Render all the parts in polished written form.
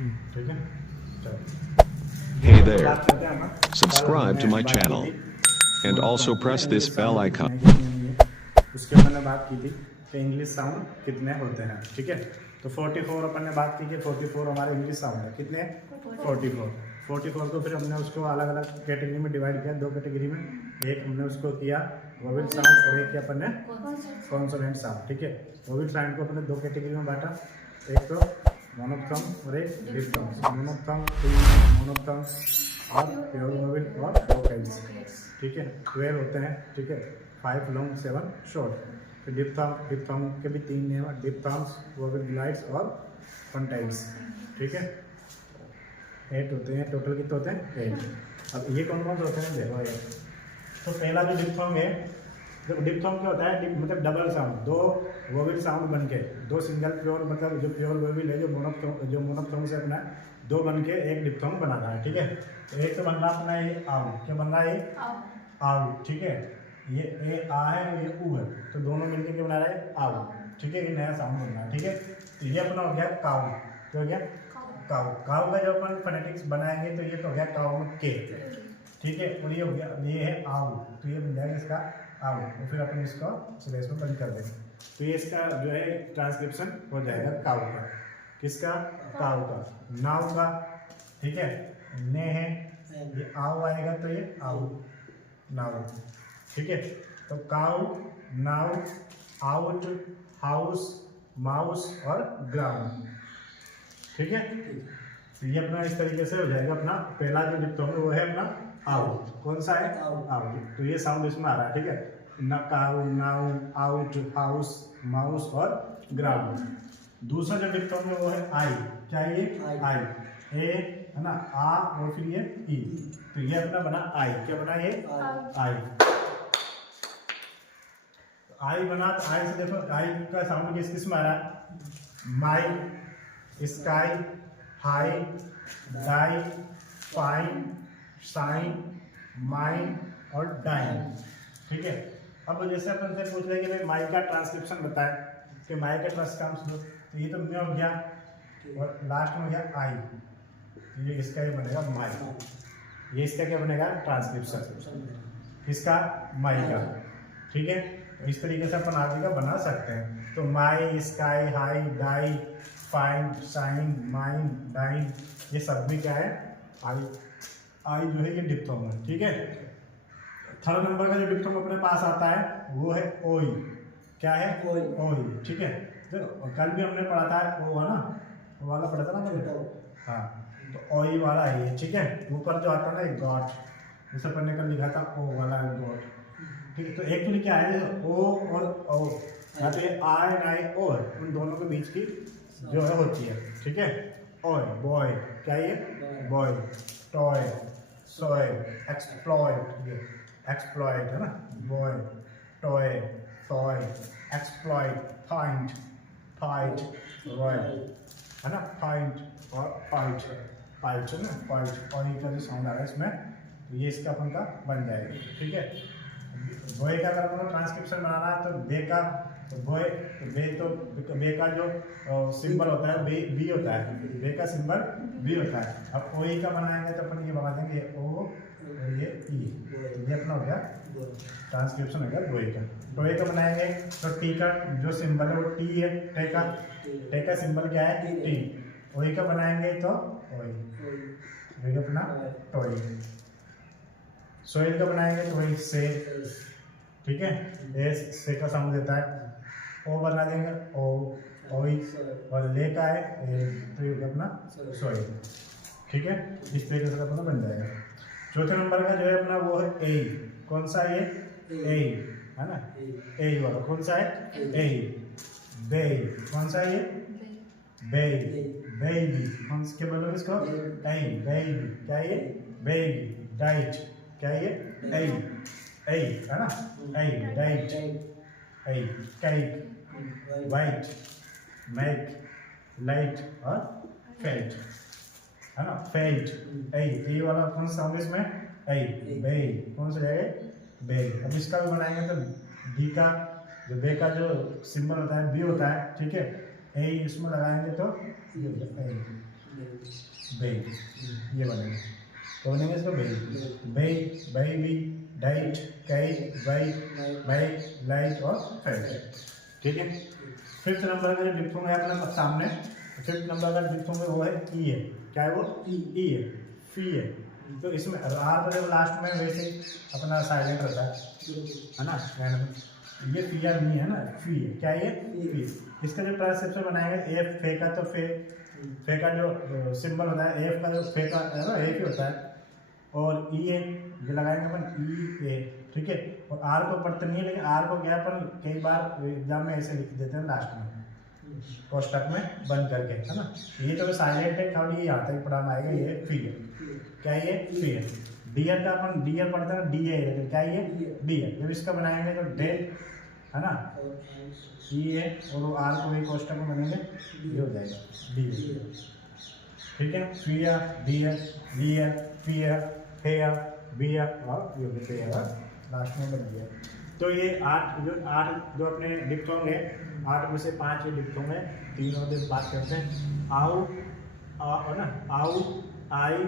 ठीक है, चलो Hey there. बात करते हैं हम। Subscribe to my channel and also press this bell icon. उसके अपन ने बात की थी कि इंग्लिश साउंड कितने होते हैं। ठीक है, तो 44 अपन ने बात की कि 44 हमारे इंग्लिश साउंड है। कितने? 44 को फिर हमने उसको अलग अलग कैटेगरी में डिवाइड किया, दो कैटेगरी में। एक हमने उसको किया वोवेल साउंड और एक किया अपन ने कॉन्सोनेंट साउंड। ठीक है, वोवेल साउंड को अपन ने दो कैटेगरी में बांटा, एक तो मोनोफ्थंग और एक डिप्थंग। मोनोफ्थंग, मोनोफ्थंग और प्योर वोवेल और वोकल्स। ठीक है, 12 होते हैं। ठीक है, 5 लॉन्ग 7 शॉर्ट। फिर डिप्थंग के भी 3 नेम है, डिप्थंग्स, वोवेल ग्लाइड्स और कॉन्टाइल्स। ठीक है, 8 होते हैं टोटल। कितने होते हैं? 8। अब ये कौन कौन से होते हैं देखो ये। तो पहला जो डिप्थंग है, जब डिप्थंग क्या होता है, मतलब डबल साउंड, दो वोवेल साउंड बन के, दो सिंगल प्योर, मतलब जो प्योर वोवेल है जो मोनोफ्थंग से अपना दो बन के एक डिप्थंग बनाना है। ठीक है, तो एक तो बन रहा अपना ये आउ। क्या बन रहा है? ये आउ। ठीक है, ये ए आ है और ये ऊ है, तो दोनों मिलकर क्या बना रहा है? आउ। ठीक है, ये नया साउंड बन रहा है। ठीक है, तो ये अपना हो गया काउ। क्या हो गया? काउ। काउ का जब अपन फोनेटिक्स बनाएंगे तो ये तो हो गया काउ में के। ठीक है, और ये हो गया, ये है आउ, तो ये बन जाएगा इसका आउ। तो फिर अपन इसको स्लेश में बंद कर देंगे, तो ये इसका जो है ट्रांसक्रिप्शन हो जाएगा काउ का। किसका? काउ का। नाउ का, ठीक है, ने है, ये आउ आएगा तो ये आउ, नाउ। ठीक है, तो cow, now, out, house, mouse और ग्राउंड। ठीक है, तो ये अपना इस तरीके से हो जाएगा। अपना पहला जो डिप्थंग है वो है अपना आउट। कौन सा है? आउट। तो ये साउंड इसमें आ रहा है। ठीक है, न, cow, now, out, house, mouse और ग्राउंड। दूसरा जो डिप्थंग है वो है आई। क्या है ये? आई। ए है ना, आ और फिर ये ई, तो ये अपना बना आई। क्या बना ये? आई। आई बना, तो आई से देखो आई का साउंड किस किस में आ रहा है? My, sky, high, die, fine, sign, mine और डाइन। ठीक है, अब जैसे अपन से पूछ रहे कि भाई माई का ट्रांसक्रिप्शन बताएं, कि माई का ट्रांसक्रिप्शन, तो ये तो में हो गया और लास्ट में हो गया आई, तो ये इसका ही बनेगा माई। ये इसका क्या बनेगा? ट्रांसक्रिप्शन। किसका? माई का। ठीक है, तो इस तरीके से अपन आगे का बना सकते हैं। तो my, sky, high, die, fine, sign, mine, dine, ये सब भी क्या है? आई। आई जो है ये डिप्थंग है। ठीक है, थर्ड नंबर का जो डिप्थंग अपने पास आता है वो है ओई। क्या है? ओई। ठीक है, देखो कल भी हमने पढ़ा था ओ है ना, वो वाला पढ़ा था ना मैंने। हाँ, तो ओई वाला है ये। ठीक है, ऊपर जो आता है ना गॉड, जैसे अपन ने कल लिखा था ओ वाला गॉड। ठीक है, तो एक्चुअली क्या है, ओ और ओ, यहाँ पे आई आई और उन दोनों के बीच की जो है होती है। ठीक है, ओय, बॉय, क्या ये? बॉय, टॉय, सोय, एक्सप्लॉइट, ये एक्सप्लॉइट है ना, boy, toy, toy, exploit, find, fight, Roy है ना, फाइंड और फाइट, फाइट है ना, फाइट, और ये का जो साउंड आ रहा है इसमें, तो ये इसका अपन का बन जाएगा। ठीक है, बॉय का अगर अपन ट्रांसक्रिप्शन बनाना है तो बे का, तो बॉय, तो बे का जो सिंबल होता है बे, बी होता है, बे का सिंबल बी होता है। अब ओई का बनाएंगे तो अपन ये बना देंगे ओ और ये ई, ये अपना हो गया ट्रांसक्रिप्शन हो गया बॉय का। टॉय का बनाएंगे तो टी का जो सिंबल है वो टी है, टे का सिंबल क्या है? टी। ओई का बनाएंगे तो ओई, अपना टॉय। सोइल का बनाएंगे तो वही से। ठीक है, ए से का साउंड देता है। ओ बना देंगे ओ, ओई, और ले का है तो ये अपना सोइल। ठीक है, इस तरीके से अपना बन जाएगा। चौथे नंबर का जो है अपना वो है ए। कौन सा ये? ए है ना, ए वाला कौन सा है? ए। बे, कौन सा है ये? बे, बेबी, कौन से क्या बोलोगे इसको? ए, बेबी, क्या ये? बेबी, डाइट, क्या ये? ए, ए है ना, ए, डाइट, ए, केक, वाइट, मेक, लाइट और फेट है ना, फेट। ए वाला कौन सा साउंड इसमें? ए, बे, कौन सा जाएगा? बे। अब इसका भी बनाएंगे तो बी का जो बे का जो सिंबल होता है बी होता है। ठीक है, ए इसमें लगाएंगे तो बे, ये बनेगा। तो बनेंगे इसको बे, बे, बेबी, डाइट, कई, बाई, बाइक, लाइट और फेट। ठीक है। फिफ्थ नंबर का जो डिप्थोंग है अपना सामने, फिफ्थ नंबर का डिप्थोंग है वो है ई है। क्या है वो? ई है, फी है। तो इसमें आर तो लास्ट में वैसे अपना साइलेंट रहता है ना, एंड में ये फी या नहीं है ना, फी है। क्या ये? फी। इसका जो ट्रांसक्रिप्शन बनाएंगे एफ फे का, तो फे का जो सिंबल होता है एफ का, जो फे का है ना एफ ही होता है, और ई ए ये लगाएंगे अपन ई ए। ठीक है। और आर को पढ़ते नहीं है, लेकिन आर को क्या अपन कई बार एग्जाम में ऐसे लिख देते हैं लास्ट में कोष्टक में बंद करके, है ना। ये तो साइलेंट है, खाली यहाँ तक पढ़ाना आएगा। ये फी है। क्या ये? फी है। डियर का अपन डियर पढ़ते हैं, डी ए। क्या ये? डियर। जब इसका बनाएंगे तो डे, है ना, ई है, और वो आर को भी कोष्टक में बनेंगे, ये हो जाएगा डी। ठीक है। Fear, dear, dear, fear, hair, beer और ये भी पेयर लास्ट में बन गया। तो ये आठ जो अपने डिप्थोंग है, 8 में से 5 ये डिप्थोंग है। 3 और दिन बात करते हैं। आउ, और ना, आउ, आई,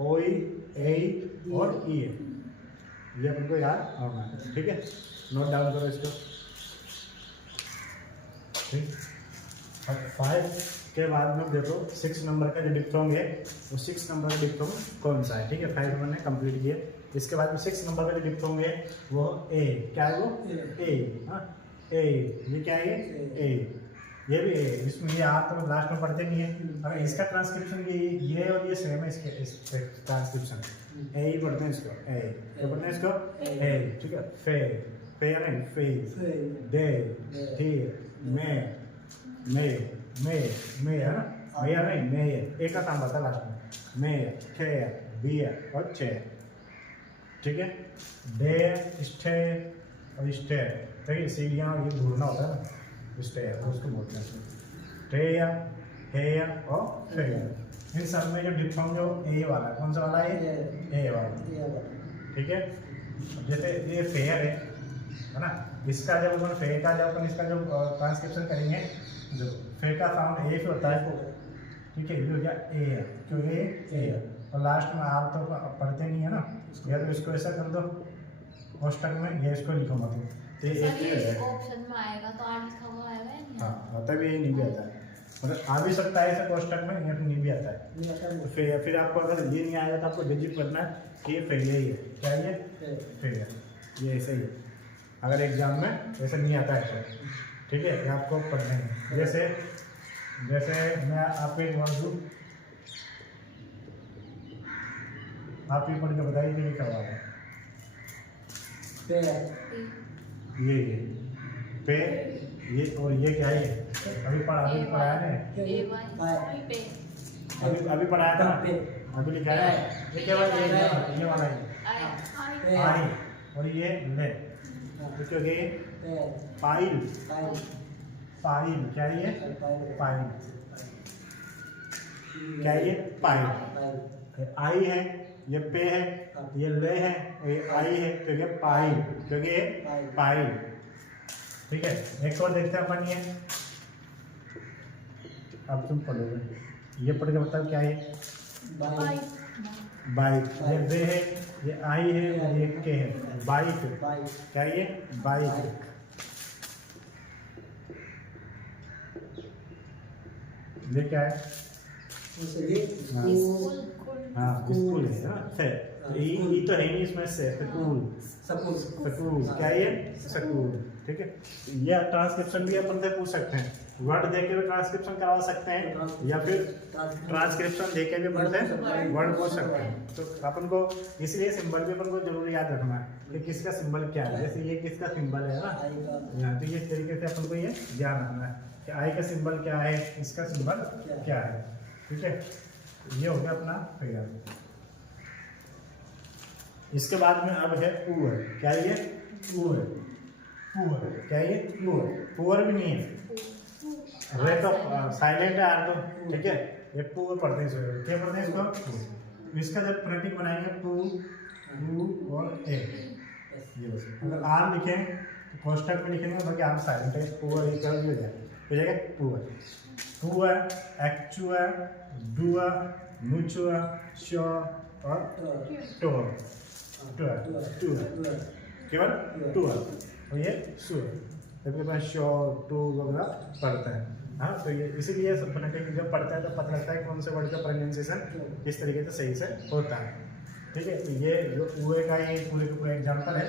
ओई, ए और ई है। ये अपन को याद होना है। ठीक है। नोट डाउन करो इसको। ठीक। अब 5 के बाद में देखो 6 नंबर का जो डिप्थोंग है, वो 6 नंबर का डिप्थोंग कौन सा है? ठीक है। 5 मैंने कंप्लीट किया। इसके बाद में 6 नंबर का जो डिप्थोंग है वो ए। क्या है वो? ए। हाँ, ए। ये क्या है? ए। ये भी ए। इसमें ये आप तो लास्ट में पढ़ते नहीं है। अगर इसका ट्रांसक्रिप्शन ये और ये सेम है, इसके ट्रांसक्रिप्शन ए ही पढ़ते हैं इसको। ए क्या पढ़ते हैं इसको? ए। ठीक है। फे, फे नहीं, फे, दे, थे, मे है ना, मेयर नहीं, मेयर। एक का काम आता है लास्ट में। मेयर, खेयर, बियर और चेयर। ठीक है। डे, स्टे और स्टेयर। देखिए सीढ़ियाँ ये घूरना होता है ना, स्टेयर, उसको बोलते हैं। ट्रेयर, हेयर और फेयर। इन सब में जो डिप्थोंग जो ए वाला, कौन सा वाला है? ए वाला। ठीक है। जैसे ये फेयर है ना, इसका जब अपन फे का जब अपन इसका जो ट्रांसक्रिप्शन करेंगे, जो फे का साउंड ए होता है। ठीक है। ये हो गया ए है, क्योंकि ए और लास्ट में आप तो पढ़ते नहीं है ना, या तो इसको ऐसा कर दो कोष्टक में, या इसको लिखो मत। तो ये ऑप्शन में आएगा तो आठ लिखा हुआ आएगा। हाँ, तभी ये नहीं भी आता है, मतलब आ भी सकता है ऐसे कोष्टक में, या फिर नहीं भी आता है। तो फिर आपको अगर ये नहीं आएगा तो आपको डिजिट करना है कि ये फेलियर ही है। क्या ये? फेलियर। ये ऐसे ही है अगर एग्जाम में ऐसे नहीं आता है तो। ठीक है। ये आपको पढ़ना है। जैसे मैं आपको एक वर्ड दूँ, आप ये पढ़ के बताइए कि लिखा हुआ है। ये पे, ये और ये क्या है? अभी पढ़ाया ना, अभी पढ़ाया था, अभी लिखा है। ये क्या वाला? ये वाला है आई, और ये ले, क्योंकि पाइल, पाइल। क्या है ये? पाइल। क्या है ये? पाइल। आई है, ये पे है, ये ले है, ये आई है, तो ये पाइल, क्योंकि ये पाइल। ठीक है। एक और देखते हैं अपन। ये अब तुम पढ़ोगे, ये पढ़ के बताओ क्या है? बाइक। ये बे है, ये आई है, और ये के है, बाइक। क्या है ये? बाइक। ये क्या है? हाँ, स्कूल है ना। ई तो है नहीं इसमें से, स्कूल। क्या ये? स्कूल। ठीक है। ये ट्रांसक्रिप्शन भी अपन से पूछ सकते हैं, वर्ड दे के भी ट्रांसक्रिप्शन करवा सकते हैं, या फिर ट्रांसक्रिप्शन दे के भी अपन से वर्ड पूछ सकते हैं। तो अपन को इसलिए सिंबल भी अपन को जरूर याद रखना है कि किसका सिंबल क्या है। जैसे ये किसका सिंबल है ना, तो ये तरीके से अपन को ये ध्यान रखना है कि आई का सिंबल क्या है, इसका सिंबल क्या है। ठीक है। ये हो गया अपना फिगर। इसके बाद में अब है पुअर। क्या ये? पुअर। क्या ये? पुअर भी नहीं है, रे तो साइलेंट है यार तो। ठीक है। ये पुअर पढ़ते हैं इसको। क्या पढ़ते हैं इसको? इसका जब प्रेटिक बनाएंगे पू और ए, ये बस। अगर आर लिखें तो कोष्टक में लिखेंगे, बाकी आर साइलेंट है। पुअर ये कर दिया जाए, हो जाएगा पुअर। टूआ, एक्चुआ, डुआ, मुचुआ, शो और टोआ, केवल टूआ और ये सुआ। जबकि अपना शो टू वगैरह पढ़ते हैं। हाँ, तो ये इसीलिए फोनेटिक जब पढ़ता है तो पता लगता है कौन से वर्ड का प्रोनाउंसिएशन किस तरीके से सही से होता है। ठीक है, तो ये जो उए का ये पूरे का पूरा एग्जाम्पल है।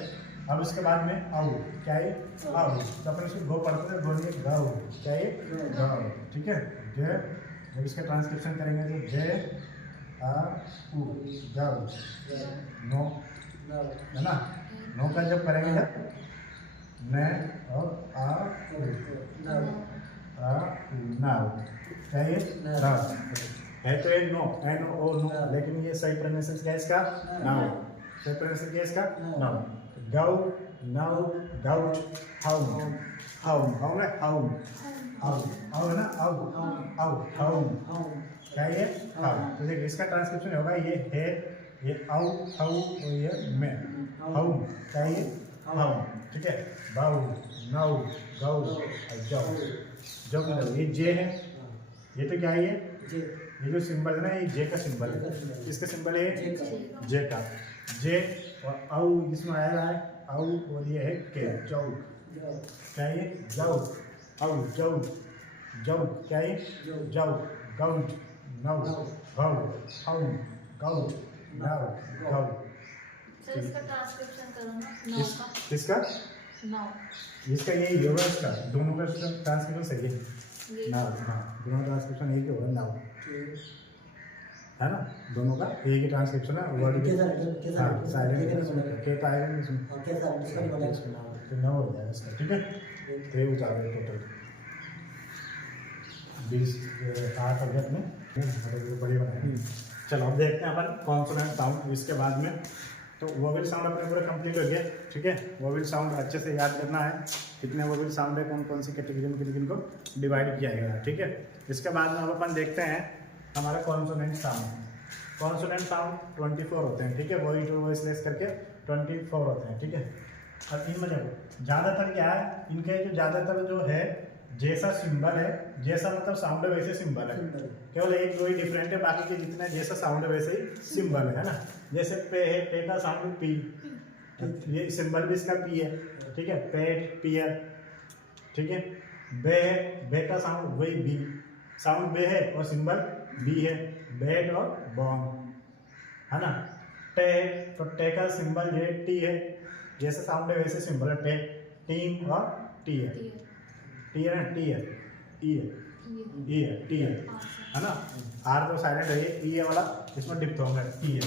अब उसके बाद में आउ, क्या है आउ, तो अपन इसको गो पढ़ते हैं, बोलिए गाउ, क्या है गाउ। ठीक है, गे, जब इसका ट्रांसक्रिप्शन करेंगे तो जे आ उ गाउ, नो है ना, नो का जब करेंगे जब न और आ नाउ, क्या ये नाउ है। तो ये नो, एन ओ नो, लेकिन ये सही प्रोनाउंसिएशन क्या है इसका नाउ, सही प्रोनाउंसिएशन क्या है इसका नाउ। गाउ, now, gout, how, how, how ना हाउ, हाउ, हाउ है ना, हाउ, हाउ, हाउ, क्या ये हाउ। तो देखिए इसका ट्रांसक्रिप्शन होगा ये है, ये आउ, हाउ और ये मैं, हाउ, क्या ये हाउ। ठीक है, बाउ, नाउ, गाउ और जाओ। जो ये जे है, ये तो क्या है ये जो सिंबल है ना, ये जे का सिंबल है। इसका सिंबल है जे का, जे और आउ जिसमें आया रहा है आउ और ये है के, चौक, क्या ये जाऊ, आउ जाऊ, जाऊ, क्या ये जाऊ, गाउट, नाउ, गाउ, हाउ, गाउट, नाउ, गाउ। सर इसका ट्रांसक्रिप्शन करो ना, नौ का, किसका नौ, इसका यही होगा, इसका दोनों का ट्रांसक्रिप्शन सही है ये नाउ। हाँ, दोनों ट्रांसक्रिप्शन एक ही होगा नाउ, है ना, दोनों का एक ही ट्रांसक्रिप्शन है। वर्ड हाँ साइलेंट के का आएगा नहीं इसमें, तो नौ हो जाएगा इसका। ठीक है, तो ये उतार टोटल 28 सब्जेक्ट में बड़ी बनाए। चलो अब देखते हैं अपन कॉन्सोनेंट साउंड। इसके बाद में तो वोवेल साउंड अपने पूरा कंप्लीट हो गया। ठीक है, वोवेल साउंड अच्छे से याद करना है, कितने वोवेल साउंड है, कौन कौन सी कैटेगरी में किन को डिवाइड किया गया है। ठीक है, इसके बाद में अब अपन देखते हैं हमारा कॉन्सोनेंट साउंड। कॉन्सोनेंट साउंड 24 होते हैं। ठीक है, वही टू वॉइस लेस करके 24 होते हैं। ठीक है, अब इनमें देखो ज़्यादातर क्या है, इनके जो ज़्यादातर जो है जैसा सिंबल है, जैसा मतलब साउंड है वैसे सिंबल है, केवल एक दो ही डिफरेंट है, बाकी के जितने जैसा साउंड है वैसे ही सिंबल है ना। जैसे पे है, पे का साउंड पी, ये सिंबल भी इसका पी है। ठीक है, पेट, पियर। ठीक है, बे है, बे का साउंड वही बी, साउंड बे है और सिंबल बी है, बेड और बॉम, है ना। टे, तो टे का सिंबल ये टी है, जैसे साउंड है वैसे सिंबल है, टे, टीम और टी है, टी है ना, टी है, ई है, ई है, टी है ना। आर तो साइलेंट है, ई है वाला, इसमें डिप्थोंग है, ई है।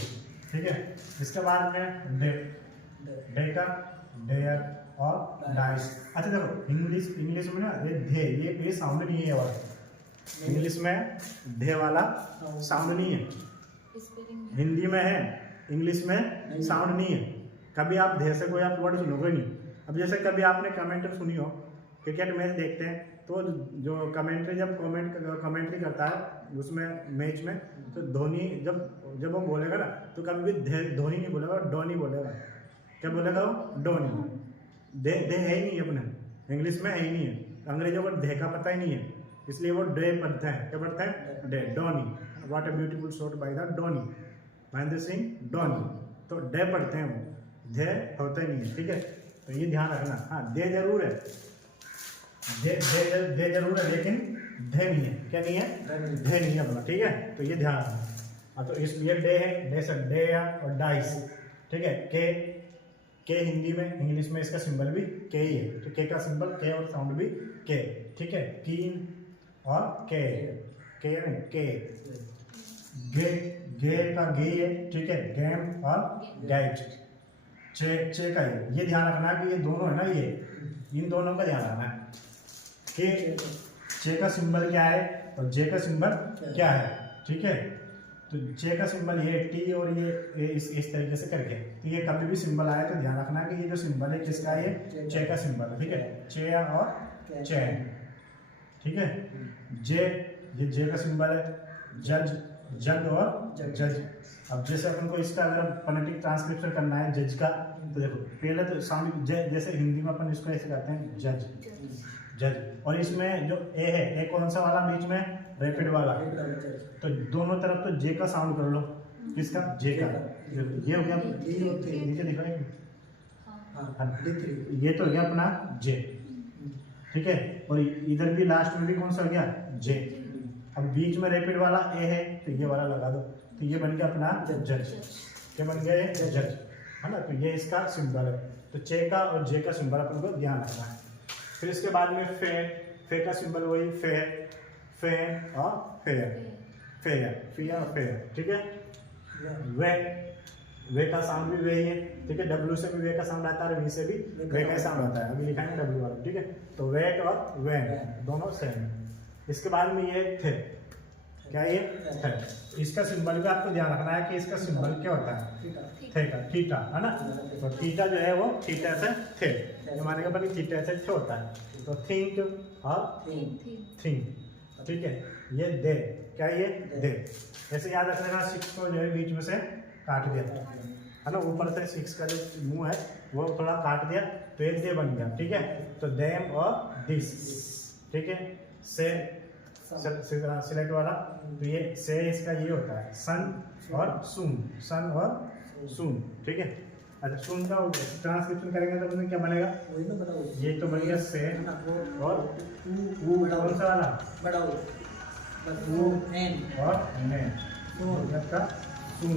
ठीक है, इसके बाद में डे, डे का डेयर और डाइस। अच्छा देखो इंग्लिश में ना ये साउंड नहीं है वाला, इंग्लिश में धे वाला साउंड नहीं है, हिंदी में है, इंग्लिश में साउंड नहीं है। कभी आप धे से कोई आप वर्ड सुनोगे नहीं। अब जैसे कभी आपने कमेंट्री सुनी हो, क्रिकेट मैच देखते हैं तो जो कमेंट्री जब कमेंट्री करता है उसमें मैच में, तो धोनी जब वो बोलेगा ना तो कभी भी धोनी नहीं बोलेगा, डोनी बोलेगा। क्या बोलेगा वो? डोनी। दे है ही नहीं अपने, इंग्लिश में है ही नहीं है, अंग्रेजों को धे का पता ही नहीं है, इसलिए वो डे पढ़ते हैं। क्या पढ़ते हैं? The, Dhoni. What a beautiful shot by the Dhoni, Mahendra Singh Dhoni. तो डे पढ़ते हैं वो, धे होता ही नहीं है। ठीक है, तो ये ध्यान रखना। हाँ, दे जरूर है, दे जरूर है, लेकिन धे नहीं है। क्या नहीं है? धे नहीं है अपना। ठीक है, तो ये ध्यान रखना। अब तो इसलिए डे है, डे से डे और डाइस। ठीक है, के हिंदी में, इंग्लिश में इसका सिंबल भी के ही है, तो के का सिंबल के और साउंड भी के। ठीक है, कीन और के नहीं, के। गे का गे है। ठीक है, गेम और गाइड। चे का ये ध्यान रखना कि ये दोनों है ना, ये इन दोनों का ध्यान रखना है कि चे का सिंबल क्या है और जे का सिंबल क्या है। ठीक है, तो जे का सिंबल ये टी और ये इस तरीके से करके, तो ये कभी भी सिंबल आए तो ध्यान रखना कि ये जो सिंबल है किसका है, ये चे का सिंबल है। ठीक है, चे और चैन। ठीक है, जे, ये जे का सिंबल है, जज, जज और जज। अब जैसे अपन को इसका अगर फोनेटिक ट्रांसक्रिप्शन करना है जज का, तो देखो पहले तो साउंड जैसे हिंदी में अपन इसको ऐसे करते हैं जज, जज। और इसमें जो ए है, ए कौन सा वाला बीच में, रैपिड वाला, तो दोनों तरफ तो जे का साउंड कर लो। किसका, जे का। ये हो गया, नीचे दिख रहा है, हाँ ये तो हो गया अपना जे, ठीक है। और इधर भी लास्ट में भी कौन सा हो गया, जे। अब बीच में रैपिड वाला ए है, तो ये वाला लगा दो, तो ये बन गया अपना जज। क्या बन गया, ये जज, है ना। तो ये इसका सिंबल है। तो चे का और जे का सिंबल अपन को ध्यान रखना है। फिर इसके बाद में फे, फे का सिंबल वही फे, फे और फेयर, फेयर, फियर और फेयर, ठीक है। वे, वे का साउंड भी वही है, ठीक है। डब्ल्यू से भी वे का साउंड आता है, वी से भी वे का साउंड आता है। अभी लिखा है डब्ल्यू वाला, ठीक है। तो वेट और वैन दोनों सेम है। इसके बाद में ये थे, क्या ये थे, इसका सिंबल भी आपको ध्यान रखना है कि इसका सिंबल क्या होता है, थे का, थीटा, है ना। तो थीटा जो है वो थीटा से थे, हमारे का थीटा से थे होता है। तो थिंक और थिंक, ठीक है। ये दे, क्या ये दे। ऐसे याद रखना, 6 को जो है बीच में से काट दिया, है ना। ऊपर से 6 का जो मुंह है वो थोड़ा काट दिया, तो एक दे बन गया, ठीक है। तो देम और दिस, ठीक है। से सिलेक्ट वाला, तो ये से इसका ये होता है सन और सून, सन और सून, ठीक है। अच्छा, सून का ट्रांसक्रिप्शन करेंगे तो उसमें क्या बनेगा, ये तो बन गया से और कौन सा वाला, और ने का सून,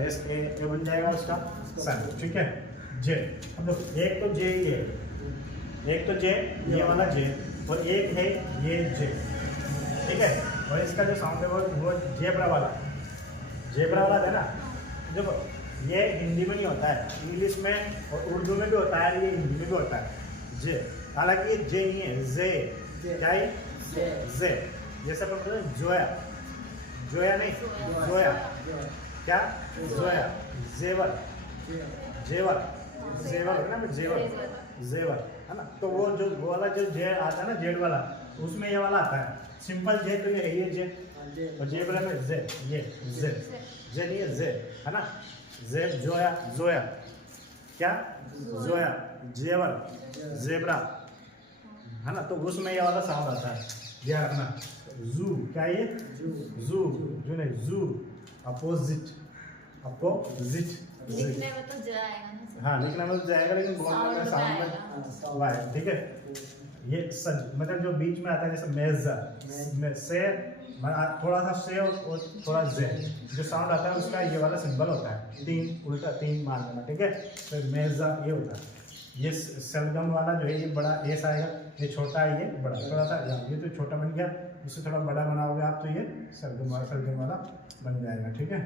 एस ए बन जाएगा उसका सन, ठीक है। जे, अब देखो एक तो जे ये, एक तो जे ये वाला जे, और एक है ये जे, ठीक है। और इसका जो साउंड है वो जेब्रा वाला, जेब्रा वाला है ना। देखो ये हिंदी में नहीं होता है, इंग्लिश में और उर्दू में भी होता है, ये हिंदी में भी होता है जे। हालांकि ये जे नहीं है, जे, क्या है जे। जैसे अपन बोलते हैं जोया, जोया नहीं, जोया, क्या जोया, जेवर, जेवर, जेवर है ना, जेवर, जेवर, है ना। तो वो जो वो वाला जो जे आता है ना, जेड वाला, उसमें ये वाला आता है। सिंपल जे तो ये है, ये जे, और जे वाला में जे, ये जे, जे नहीं है जे, है ना। जे, जोया, जोया, क्या जोया, जेवर, जेब्रा, है ना। तो उसमें ये वाला साउंड आता है, ध्यान रखना। जू, क्या ये जू, जू नहीं, जू, अपोजिट, अपोजिट, लिखने में तो जाएगा ना। हाँ लिखना में तो जाएगा, लेकिन बोलने में साउंड में हुआ है, ठीक है। ये सज, मतलब जो बीच में आता है, जैसे मेजा में से, थोड़ा सा से और थोड़ा जे, जो साउंड आता है उसका ये वाला सिंबल होता है, 3 उल्टा 3 मार देना, ठीक है। तो मेजा ये होता है। ये सलगम वाला जो है ये बड़ा एस आएगा, ये छोटा है, ये बड़ा, थोड़ा सा ये तो छोटा बन गया, इससे थोड़ा बड़ा बनाओगे आप तो ये सलगम वाला बन जाएगा, ठीक है।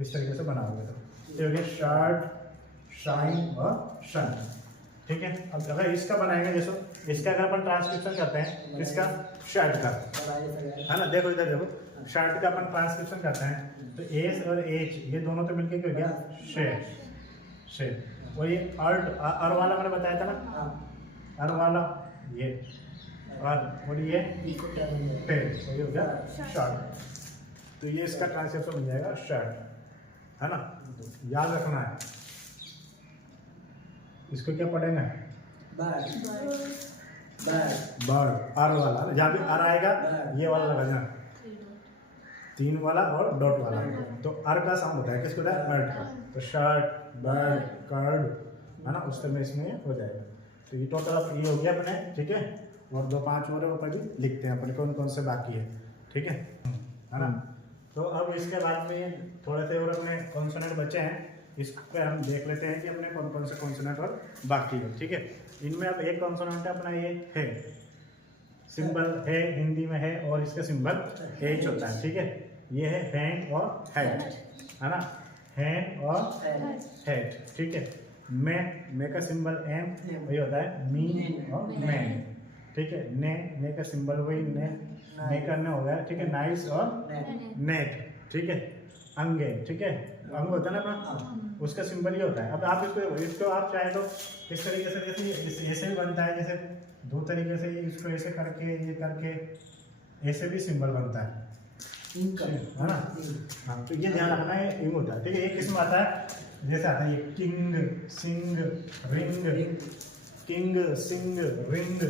इस तरीके से बनाओगे तो ये हो गया शर्ट, शाइन और शन, ठीक है। अब अगर इसका बनाएंगे, जैसे इसका अगर अपन ट्रांसक्रिप्शन करते हैं, इसका शर्ट का, है ना। देखो इधर देखो, शर्ट का अपन ट्रांसक्रिप्शन करते हैं, तो एस और एच ये दोनों तो मिलके क्या हो गया, शेड, शेड। और ये अर वाला मैंने बताया था ना, अर वाला ये, और ये टेल, तो ये हो गया शर्ट। तो ये इसका ट्रांसक्रिप्शन बन जाएगा शर्ट, है ना। याद रखना है, इसको क्या पढ़ेंगे, बर्ड, आर वाला, जहाँ भी आर आएगा ये वाला लगाना, 3 वाला और डॉट वाला। तो आर का साउंड होता है, किसको होता है, बर्ड का। तो शर्ट, बर्ड, कर्ड, है ना, उस तरह इसमें हो जाएगा। तो ये टोटल ये हो गया अपने, ठीक है। और 2-5 और ऊपर भी लिखते हैं अपने कौन कौन से बाकी है, ठीक है ना। तो अब इसके बाद में थोड़े से और अपने कॉन्सोनेंट बचे हैं, इस पर हम देख लेते हैं कि अपने कौन कौन से कॉन्सोनेंट और बाकी है, ठीक है। इनमें अब एक कॉन्सोनेंट है अपना, ये है सिंबल है, हिंदी में है, और इसका सिंबल एच होता है, ठीक है। ये है हैंड और हेड, है ना, हैंड और हेड, ठीक है। मैं का सिंबल एम, वही होता है मी और मैन, ठीक है। ने का सिंबल वही ने का ने हो गया, ठीक है। नाइस और नेक, ठीक है। अंगे, ठीक है, अंग होता है ना अपना, उसका सिंबल ये होता है। अब आप इसको आप चाहे तो इस तरीके से, जैसे ऐसे भी बनता है, जैसे 2 तरीके से, इसको ऐसे करके, ये करके, ऐसे भी सिंबल बनता है ना। हाँ, तो ये ध्यान रखना है, इंग होता है, ठीक है। एक किस्म आता है, जैसे आता है ये किंग, सिंग, रिंग, किंग, सिंग, रिंग, है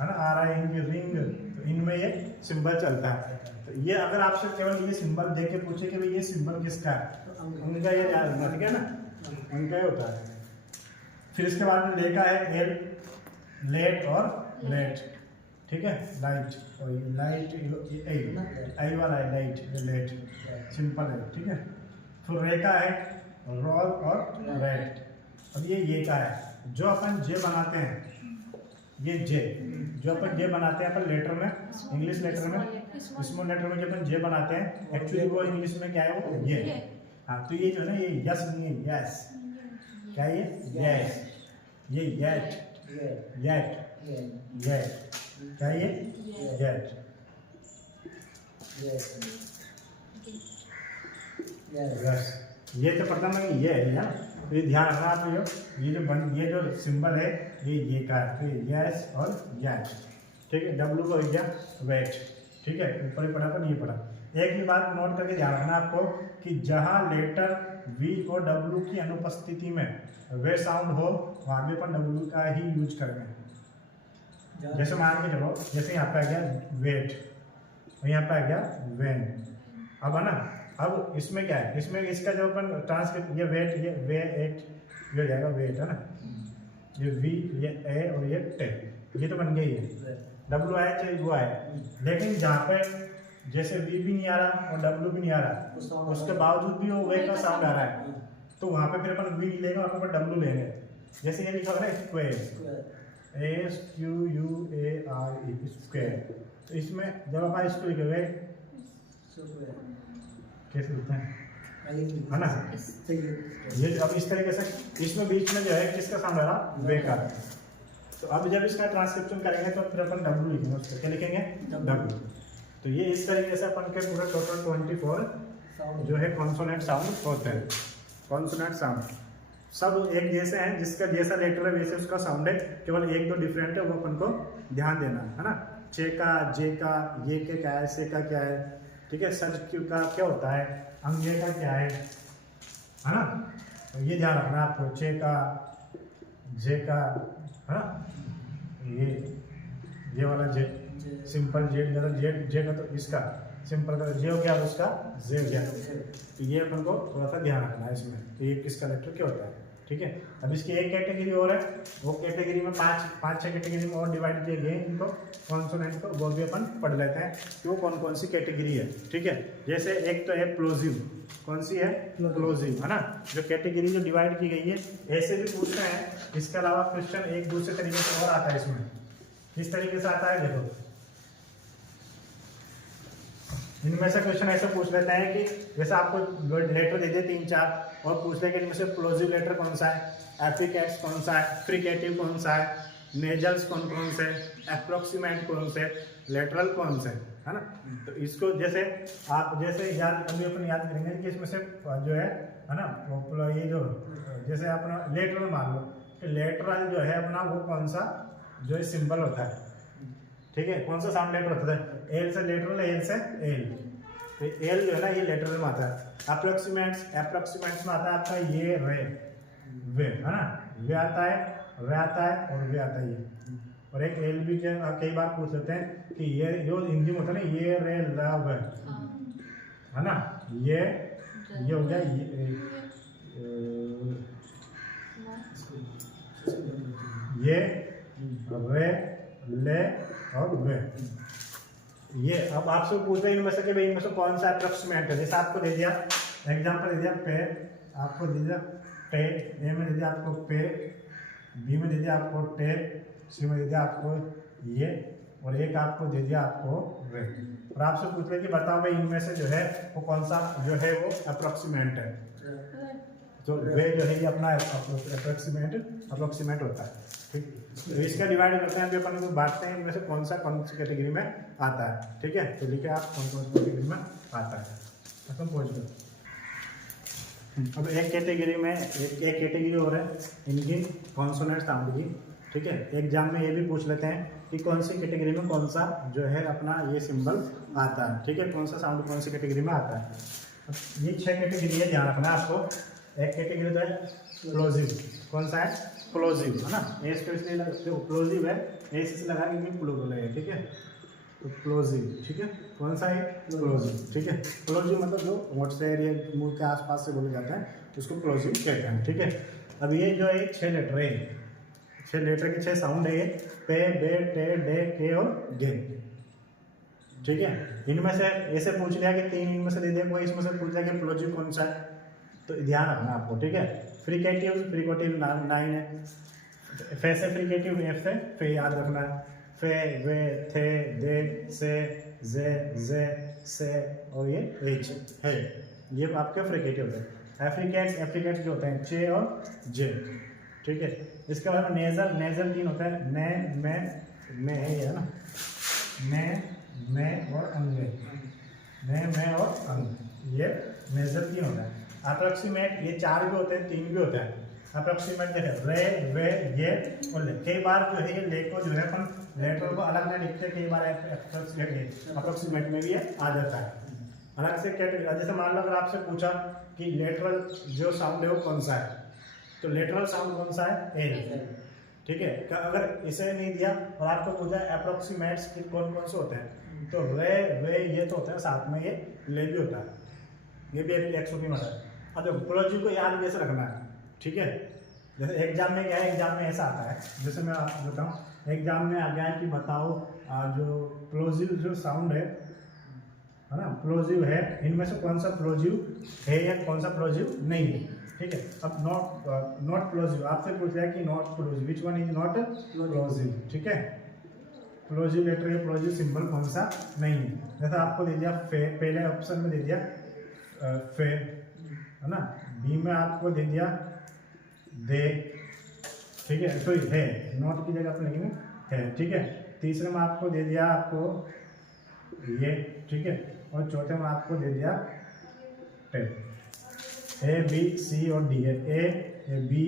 ना, आ रहा है इंग, रिंग, तो इनमें ये सिंबल चलता है। तो ये अगर आपसे केवल ये सिंबल देख के पूछे कि भाई ये सिंबल किसका है, उनका ये याद रखना, ठीक है ना, उनका ये होता है। फिर इसके बाद में लेका है एल, लेट और लेट, ठीक है, लाइट और लाइट, आई वाला है लाइट, ये लेट, सिंपल है, ठीक है। फिर रे का है रोल और रेड। अब ये का है, जो अपन जे बनाते हैं, ये जे जो अपन जे बनाते हैं अपन लेटर में, इंग्लिश लेटर में, स्मॉल लेटर में जो अपन जे बनाते हैं, एक्चुअली वो इंग्लिश में क्या है, वो ये। हाँ, तो ये जो है ना, ये यस नहीं है, यस, क्या ये यस, ये येट, येट, येट, क्या ये येट, यस, ये तो पता नहीं ये है ना, तो ये ध्यान रखना आप, ये जो सिंबल है ये का है, तो यस और येट, ठीक है। डब्ल्यू को हो गया वेट, ठीक है, ऊपर ही पढ़ा पर ये पढ़ा। एक भी बात नोट करके ध्यान रखना आपको कि जहाँ लेटर वी और डब्ल्यू की अनुपस्थिति में वे साउंड हो, वहाँ भी अपन डब्ल्यू का ही यूज करेंगे। जैसे मान के चलो, जैसे यहाँ पे आ गया वेट और यहाँ पे आ गया वेन, अब है ना, अब इसमें क्या है, इसमें इसका जो अपन ट्रांसक्रिप्ट, ये वेट, ये वे एट, ये हो जाएगा वेट, है ना, ये वी, ये ए और ये टे, ये तो बन गई है, डब्ल्यू आया चाहे वो आए। लेकिन जहाँ पे जैसे वी भी नहीं आ रहा और डब्ल्यू भी नहीं आ रहा, उसके बावजूद भी वो वे का साउंड आ रहा है, तो वहाँ पे फिर अपन वी लेंगे, वहाँ पे डब्ल्यू लेंगे। जैसे ये लिखा हुआ है square, S Q U A R E, square, तो इसमें जब अपन इसको लिखेंगे कैसे लिखते हैं, है ना, ये अब इस तरीके से इसमें बीच में जो है किसका साउंड आ रहा, वे का। तो अब जब इसका ट्रांसक्रिप्शन करेंगे तो फिर अपन डब्ल्यू लिखेंगे, उसको क्या लिखेंगे, डब्ल्यू। तो ये इस तरीके से अपन के पूरे टोटल 24 जो है कॉन्सोनेंट साउंड होते हैं। कॉन्सोनेंट साउंड सब एक जैसे हैं, जिसका जैसा लेटर है वैसे उसका साउंड है, केवल एक दो डिफरेंट है, वो अपन को ध्यान देना है ना। चे का, जे का, ये के क्या है, से का क्या है, ठीक है, सच क्यू का क्या होता है, अंगे का क्या है ना, तो ये ध्यान रखना आपको, चे का, जे का, है ना, ये वाला जे, सिंपल जे, जे का तो इसका सिंपल का जे हो गया, उसका जे हो गया, तो ये अपन को थोड़ा सा ध्यान रखना है इसमें, तो ये किसका लेटर क्या होता है, ठीक है। अब इसकी एक कैटेगरी और है, वो कैटेगरी में पाँच छः कैटेगरी में और डिवाइड किए गए इनको कॉन्सोनेंट को, वो भी अपन पढ़ लेते हैं कि वो कौन कौन सी कैटेगरी है, ठीक है। जैसे एक तो है प्लोजिव, कौन सी है, प्लोजिव, है ना, जो कैटेगरी जो डिवाइड की गई है। ऐसे भी पूछते हैं, इसके अलावा क्वेश्चन एक दूसरे तरीके से और आता है इसमें, किस तरीके से आता है देखो, इनमें से क्वेश्चन ऐसे पूछ लेते हैं कि जैसे आपको लेटर दे दे 3-4 और पूछ ले कि इनमें से प्लोजिव लेटर कौन सा है, एफिकेट्स कौन सा है, फ्रिकेटिव कौन सा है, नेजल्स कौन कौन से, अप्रोक्सीमेट कौन से, लेटरल कौन से, है ना। तो इसको जैसे आप जैसे याद अभी अपन याद करेंगे कि इसमें से जो है ना, ये जो जैसे अपना लेटरल मान लो कि लेटरल जो है अपना वो कौन सा जो है सिंबल होता है, ठीक है, कौन सा साउंड लेटर होता है, एल से लेटरल, एल से एल, तो एल जो है ना ये लेटरल में आता है। अप्रोक्सीमेट्स में आता है आपका ये रे, वे, है ना, वे आता है, वे आता है और वे आता है ये, और एक एल भी कई बार पूछ लेते हैं कि ये जो हिंदी में होता है ना, ये रे लव है ना, ये हो गया ये रे, ले और वे। ये अब आपसे पूछते हैं इनमें से कि भाई इनमें से कौन सा अप्रोक्सीमेट है। जैसे आपको दे दिया एग्जांपल, दे दिया पे, आपको दे दिया पे, ए में दे दिया आपको पे, बी में दे दिया आपको टे, सी में दे दिया आपको ये, और एक आपको दे दिया आपको वे। और आपसे पूछ रहे कि बताओ भाई इनमें से जो है वो कौन सा जो है वो अप्रोक्सीमेट है, तो वे जो है ये अपना अप्रोक्सीमेट होता है, ठीक। तो इसका डिवाइड करते हैं, अभी अपन को बांटते हैं इनमें से कौन सी कैटेगरी में आता है, ठीक है। तो लिखे आप कौन सी कैटेगरी में आता है, खत्म पहुँच गए। अब एक कैटेगरी में एक कैटेगरी और है इनकी कॉन्सोनेंट साउंड की, ठीक है। एग्जाम में ये भी पूछ लेते हैं कि कौन सी कैटेगरी में कौन सा जो है अपना ये सिंबल आता है, ठीक है, कौन सा साउंड कौन सी कैटेगरी में आता है। अब ये 6 कैटेगरी है, ध्यान रखना है आपको। एक कैटेगरी तो है प्लोजिव, कौन सा है, प्लोजिव है ना, एस को इसलिए देखो प्लोजिव है, एस से लगा के प्लूरल है, ठीक है। तो प्लोजिव, ठीक है, कौन सा है प्लोजिव, ठीक है। प्लोजिव मतलब जो होंठ से या मुंह के आसपास से बोले जाते हैं उसको प्लोजिव कहते हैं, ठीक है। अब ये जो है 6 लेटर है, 6 लेटर के 6 साउंड है, पे, बे, टे, डे, के और गे, ठीक है। इनमें से ऐसे पूछ लिया कि 3 इनमें से दे दिया, कोई इसमें से पूछ लिया कि प्लोजिव कौन सा है, तो ध्यान रखना आपको, ठीक है। फ्रिकेटिव 9 है, फे से फ्रिकेटिव, एफ से फे याद रखना है, फे, वे, थे, दे, से, से और ये एच है, ये आपके फ्रिकेटिव है। एफ्रिकेट्स जो होते हैं चे और जे, ठीक है। इसके बाद में नेजल 3 होता है, में है ये, है ना, में और अंगे, में और अंग, ये नेजल 3 होता है। अप्रोक्सीमेट ये 4 भी होते हैं, 3 भी होता है। अप्रोक्सीमेट देखें रे, वे, ये और ले। कई बार जो है ये ले को जो है अपन लेटर को अलग नहीं लिखते, कई बार अप्रोक्सीमेट में भी ये आ जाता है अलग से कैटेगरी। जैसे मान लो अगर आपसे पूछा कि लेटरल जो साउंड है वो कौन सा है, तो लेटरल साउंड कौन सा है, एल, ठीक है। अगर इसे नहीं दिया और आपको पूछा अप्रोक्सीमेट्स कौन कौन से होते हैं, तो रे, वे ये तो होते हैं, साथ में ये ले भी होता है, ये भी एक एक्सोपी में है। अब देखो प्लोजिव को याद कैसे रखना है, ठीक है। जैसे एग्जाम में क्या है, एग्जाम में ऐसा आता है, जैसे मैं आपको बताऊँ एग्जाम में आ गया है कि बताओ जो प्लोजिव जो साउंड है ना, प्लोजिव है, इनमें से कौन सा प्लोजिव है या कौन सा प्लोजिव नहीं है, ठीक है। अब नॉट प्लोजिव आपसे पूछ रहा है कि not plosive, which one is not plosive, ठीक है। प्लोजिव लेटर या प्लोजिव सिंबल कौन सा नहीं है, जैसा आपको दे दिया फे, पहले ऑप्शन में दे दिया फे, है ना, बी में आपको दे दिया दे, ठीक है, तो है, नॉट की जगह पर लिखेंगे है, ठीक है। तीसरे में आपको दे दिया आपको ये, ठीक है, और चौथे में आपको दे दिया टे, ए, बी, सी और डी है, ए बी,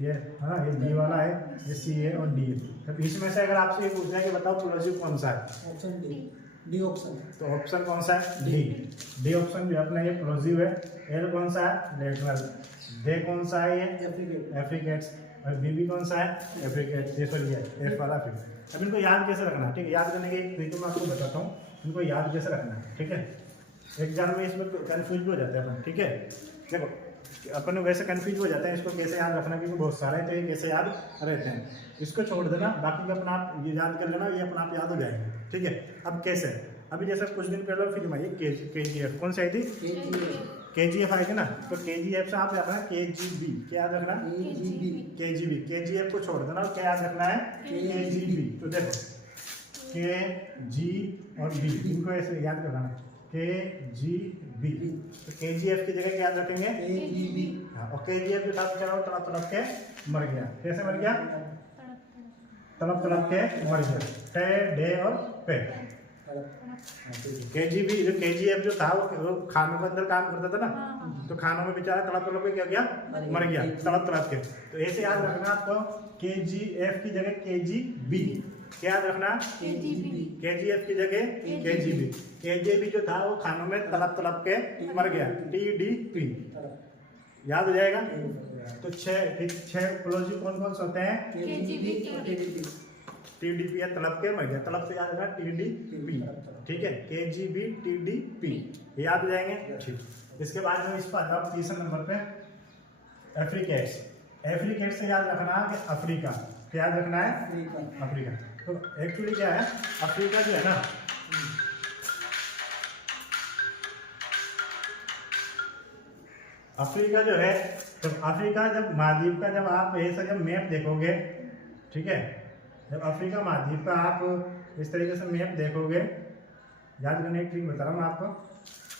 ये है ना, ये बी वाला है, ये सी है और डी है। तो इसमें से अगर आपसे ये पूछना है कि बताओ प्लोजिव कौन सा है, ऑप्शन डी ऑप्शन, तो ऑप्शन कौन सा है, डी ऑप्शन जो अपना ये प्लोजिव है। एल कौन सा है, लेटरल। दे कौन सा है, ये एफ्रिकेट्स। और बी कौन सा है, एफ्रिकेट्स, ये सॉरी है एफ वाला फिर। अब इनको याद कैसे रखना है, ठीक है, याद करने की एक तरीका मैं आपको बताता हूँ, इनको याद कैसे रखना है, ठीक है। एग्जाम में इसमें कन्फ्यूज हो जाते हैं अपन, ठीक है। देखो अपन वैसे कन्फ्यूज हो जाते हैं, इसको कैसे याद रखना, क्योंकि बहुत सारे तो ये कैसे याद रहते हैं, इसको छोड़ देना, बाकी का अपना आप ये याद कर लेना, ये अपना आप याद हो जाएंगे, ठीक है। अब कैसे, अभी जैसे कुछ दिन पहले फिल्म आई KGF, कौन सी आई थी, KGF आई थी ना, तो KGF से आप रखना KGB, क्या याद रखना, KGB, KGF को छोड़ देना और क्या याद रखना है, KGB। तो देखो KG और B इनको ऐसे याद करना है, KGB, तो KGF की जगह क्या याद रखेंगे, KGB। हाँ, और KGF के साथ क्या तड़प तड़प के मर गया, कैसे मर गया, तड़प तड़प के मर गया, टे, डे और पे। KGB जो KGF जो था वो खानों के अंदर काम करता था ना, तो खानों में बेचारा तड़प तड़प के क्या गया, मर गया तड़प तड़प के। तो ऐसे याद रखना आपको, KGF की जगह KGB, क्या याद रखना, KGF की जगह KGB जो था वो खानों में तड़प तड़प के मर गया, TDP याद हो जाएगा। तो 6 प्लोजिव कौन कौन से होते हैं, TDP या तड़प के मर गया, तड़प से याद रखना TDP, ठीक है, KGB TDP याद हो जाएंगे, ठीक। इसके बाद में इस पर अब तीसरे नंबर पे एफ्रिकेट्स से याद रखना कि अफ्रीका, क्या याद रखना है, अफ्रीका। तो एक्चुअली क्या है, अफ्रीका जो है ना, अफ्रीका जो है, तो अफ्रीका जब महाद्वीप का जब आप ऐसा जब मैप देखोगे, ठीक है, जब अफ्रीका महाद्वीप का आप इस तरीके से मैप देखोगे, याद करने की ट्रिक बता रहा हूँ आपको।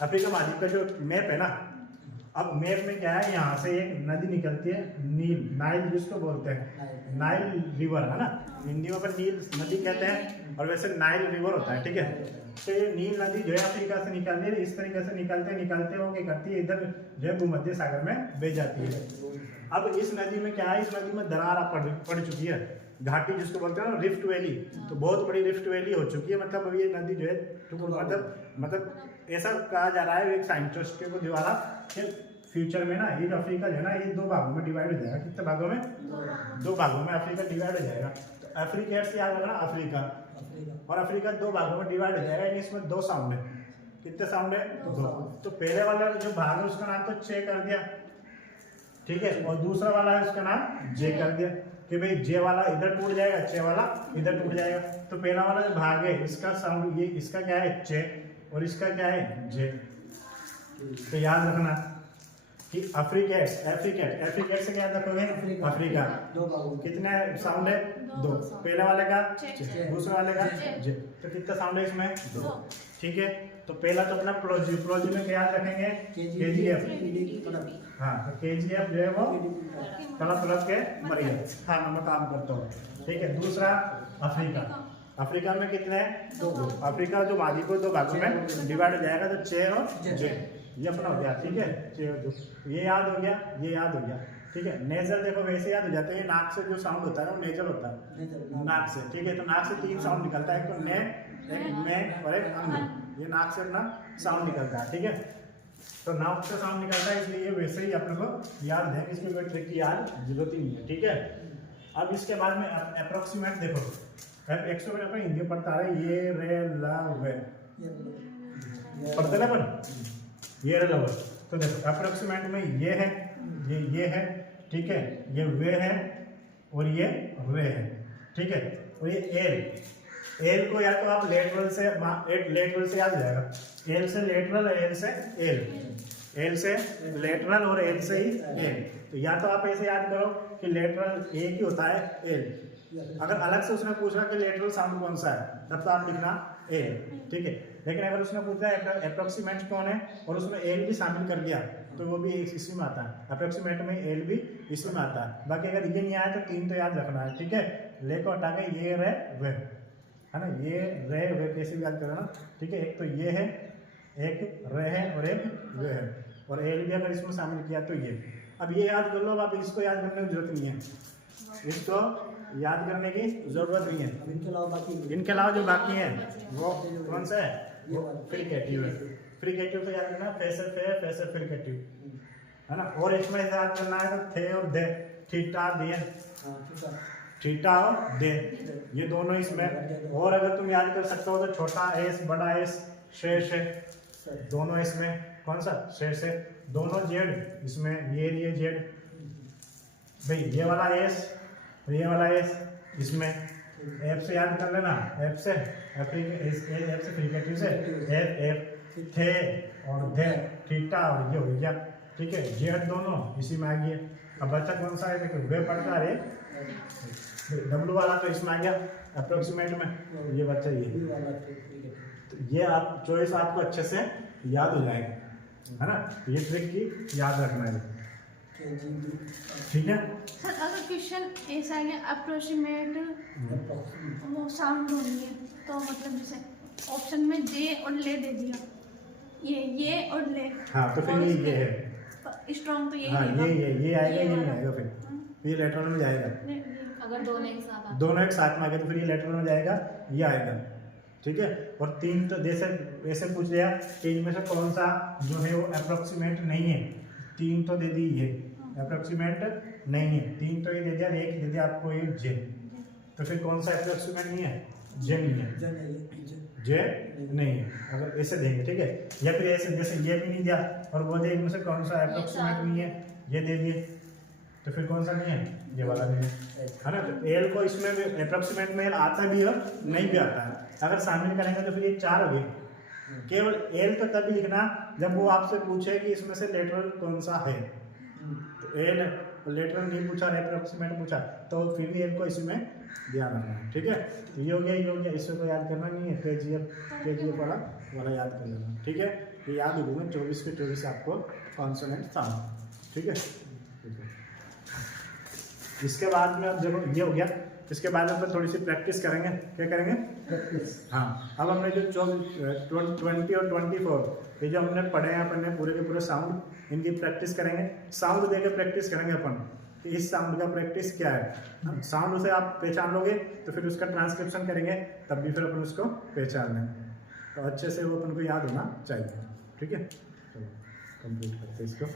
अफ्रीका महाद्वीप का जो मैप है ना, अब मैप में क्या है, यहाँ से एक नदी निकलती है, नाइल जिसको बोलते हैं, नाइल रिवर है ना, हिंदी में अपन नील नदी कहते हैं और वैसे नाइल रिवर होता है, ठीक है। तो ये नील नदी जो है अफ्रीका से निकलती है, इस तरीके से निकलते वो क्या करती है, इधर जो है भूमध्य सागर में बह जाती है। अब इस नदी में क्या है, इस नदी में दरार पड़ चुकी है, घाटी जिसको बोलते हैं ना, रिफ्ट वैली, तो बहुत बड़ी रिफ्ट वैली हो चुकी है। मतलब अब ये नदी जो है मतलब ऐसा कहा जा रहा है एक साइंटिस्ट के द्वारा कि फ्यूचर में ना ये जो अफ्रीका जो है ना ये 2 भागों में डिवाइड हो जाएगा। कितने भागों में? 2 भागों में अफ्रीका डिवाइड हो जाएगा। तो अफ्रीका से याद रखना अफ्रीका, और अफ्रीका 2 भागों में डिवाइड हो जाएगा, यानी इसमें 2 साउंड है। कितने साउंड है? 2। तो पहले वाला जो भाग है उसका नाम तो चे कर दिया, ठीक है, और दूसरा वाला है उसका नाम जे कर दिया कि भाई जे वाला इधर टूट जाएगा, चे वाला इधर टूट जाएगा। तो पहला वाला जो भाग है इसका साउंड ये, इसका क्या है? चे, और इसका क्या है? जे। तो याद रखना कि एफ्रिकेट से क्या याद रखोगे? अफ्रीका। कितने साउंड है? 2। पहले वाले का चे, दूसरे वाले का जे। तो कितना साउंड है इसमें? 2। ठीक है, तो पहला तो अपना प्लोजी में क्या याद रखेंगे? KGF। हाँ, तो KGF जो है वो तड़प के मर गया, खाना में काम करता हो। ठीक है, दूसरा अफ्रीका में कितने हैं? 2। अफ्रीका जो महाद्वीप को 2 भागों में डिवाइड हो जाएगा, तो चे और जे, ये अपना हो गया। ठीक है, चे और जे, ये याद हो गया, ये याद हो गया। ठीक है, नेजल देखो वैसे याद हो जाता है, ये नाक से जो साउंड होता है वो नेजल होता है, नाक से। ठीक है, तो नाक से 3 साउंड निकलता है, एक तो ने, एक में और एक अन। ये नाक से अपना साउंड निकलता है। ठीक है, तो नाक से साउंड निकलता है, इसलिए वैसे ही अपने को याद है, इसमें कोई ट्रिक की याद जरूरत ही नहीं है। ठीक है, अब इसके बाद में अप्रोक्सीमेट देखो, एक्सोमेट अपने हिंदी पढ़ता है, ये रे ला वे पढ़ते ना अपन, ये रे ला वे। तो देखो अप्रोक्सीमेट में ये है, ये है, ठीक है, ये वे है और ये वे है। ठीक है, और ये एल को या तो आप लेटरल से याद हो जाएगा, एल से लेटरल, एल से एल से लेटरल और एल से ही एल। तो या तो आप ऐसे याद करो कि लेटरल एक ही होता है एल। अगर अलग से उसने पूछा कि लेटरल साउंड कौन सा है, तब तो आप लिखना एल। ठीक है, लेकिन अगर उसने पूछा अप्रोक्सीमेट कौन है और उसमें एल भी शामिल कर दिया, तो वो भी इसी में आता है। अप्रोक्सीमेट में एल भी इसी में आता है। बाकी अगर ये नहीं आया तो 3 तो याद रखना है। ठीक है, ले को हटा के ये रे वे है ना, ये रे वे कैसे याद करना। ठीक है, एक तो ये है, एक रे है और एक वे है, और एल भी अगर इसमें शामिल किया तो ये। अब ये याद कर लो, अब इसको याद करने की जरूरत नहीं है, इसको याद करने की जरूरत नहीं है। इनके अलावा जो बाकी हैं वो कौन सा है? वो फ्रिकेटिव है। फ्रिकेटिव तो याद करना, फेसर फ्रिकेटिव है ना। और इसमें याद करना है तो थे और दे, थीटा दे, थीटा और दे, ये दोनों इसमें। और अगर तुम याद कर सकते हो तो छोटा एस, बड़ा एस, शेष है, दोनों इसमें कौन सा? शेष है। दोनों जेड इसमें, ये जेड भाई, ये वाला एस और ये वाला एस इसमें। एफ से याद कर लेना, एफ से फ्रिकेटिव से एफ थे और दे, थीटा और ये हो गया। ठीक है, जेड दोनों इसी में आ गए। अब बच्चा कौन सा है? देखो वे पढ़ता है, डब्लू वाला तो इसमें आ गया अप्रोक्सीमेट में, ये बच्चा ये। तो ये आप चॉइस आपको अच्छे से याद हो जाएगा, है ना। ये ट्रिक की याद रखना है, ठीक है। सर अगर क्वेश्चन ऐसा है कि अप्रोक्सीमेट वो साउंड होनी है, तो मतलब जैसे ऑप्शन में जे और ले दे दिया, ये और ले, हाँ तो फिर ये है स्ट्रॉन्ग, तो ये हाँ ये आएगा, ये नहीं आएगा, फिर ये लेटरल में जाएगा। अगर दोनों एक साथ में आ गए तो फिर ये लेटरल में जाएगा, ये आएगा। ठीक है, और 3 तो जैसे ऐसे पूछ लिया कि इनमें से कौन सा जो है वो अप्रोक्सीमेट नहीं है, 3 तो दे दी, ये अप्रोक्सीमेट नहीं है, 3 तो ये दे दिया, एक दे दिया आपको ये जे, तो फिर कौन सा अप्रोक्सीमेट नहीं है? जे नहीं है, जे नहीं है। अगर ऐसे देंगे, ठीक है, या फिर ऐसे जैसे ये भी नहीं दिया और वो दे, इनमें से कौन सा अप्रोक्सीमेट नहीं है, ये दे दिए, तो फिर कौन सा नहीं है? ये वाला नहीं है ना। तो एल को इसमें भी अप्रोक्सीमेट में आता भी है, नहीं भी आता है। अगर शामिल करेंगे तो फिर ये 4 हो गए। केवल एल तो तभी लिखना जब वो आपसे पूछे कि इसमें से लेटरल कौन सा है। तो एल लेटरल नहीं पूछा, अप्रोक्सीमेट पूछा, तो फिर भी एल को इसमें ध्यान रखना है। ठीक है, तो ये हो गया, इससे को याद करना नहीं है, केजीएफ वाला याद कर लेना। ठीक है, ये याद हो गया 24 के 24 आपको कॉन्सोनेंट साउंड। ठीक है, इसके बाद में अब जब ये हो गया, इसके बाद में थोड़ी सी प्रैक्टिस करेंगे। क्या करेंगे? प्रैक्टिस। हाँ, अब हमने जो 20 और 24 ये जो हमने पढ़े हैं अपन ने पूरे के पूरे साउंड, इनकी प्रैक्टिस करेंगे। साउंड देके प्रैक्टिस करेंगे अपन कि इस साउंड का प्रैक्टिस क्या है। साउंड उसे आप पहचान लोगे तो फिर उसका ट्रांसक्रिप्शन करेंगे, तब भी फिर अपन उसको पहचान लेंगे। तो अच्छे से वो अपन को याद होना चाहिए। ठीक है, चलो कंप्लीट करते हैं इसको।